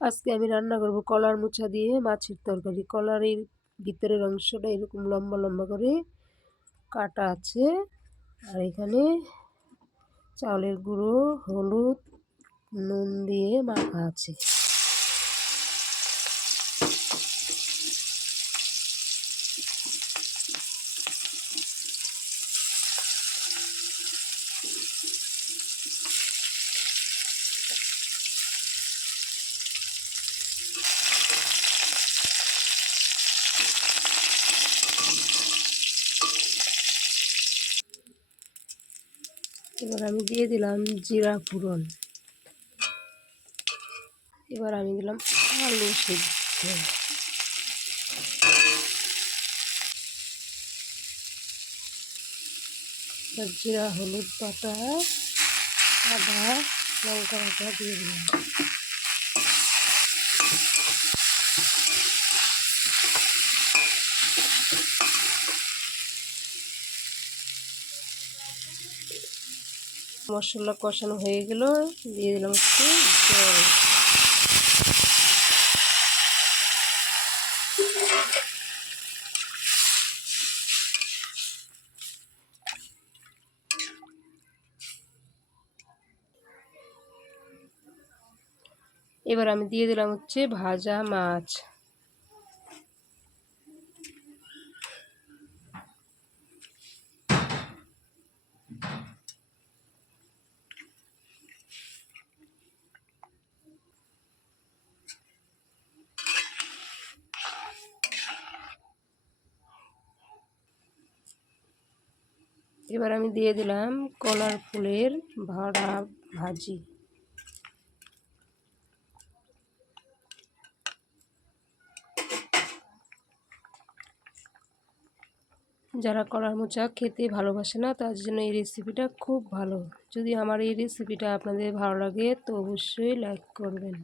আজকে আমি রান্না করব কলার মোচা দিয়ে মাছের তরকারি। কলার এই ভিতরের অংশটা এরকম লম্বা লম্বা করে কাটা আছে। আর এখানে চাউলের গুঁড়ো, হলুদ, নুন দিয়ে মাখা আছে। এবার আমি দিয়ে দিলাম জিরা ফোড়ন। এবার আমি দিলাম আলু সিদ্ধ। জিরা, হলুদ বাটা, আদা, লঙ্কা বাটা দিয়ে দিলাম। মশলা কষানো হয়ে গেল, দিয়ে দিলাম একটু জল। এবার আমি দিয়ে দিলাম ভাজা মাছ। এবার আমি দিয়ে দিলাম কলার ফুলের ভাড়া ভাজি। যারা কলার মোচা খেতে ভালোবাসে না তার জন্য এই রেসিপিটা খুব ভালো। যদি আমার এই রেসিপিটা আপনাদের ভালো লাগে তো অবশ্যই লাইক করবেন।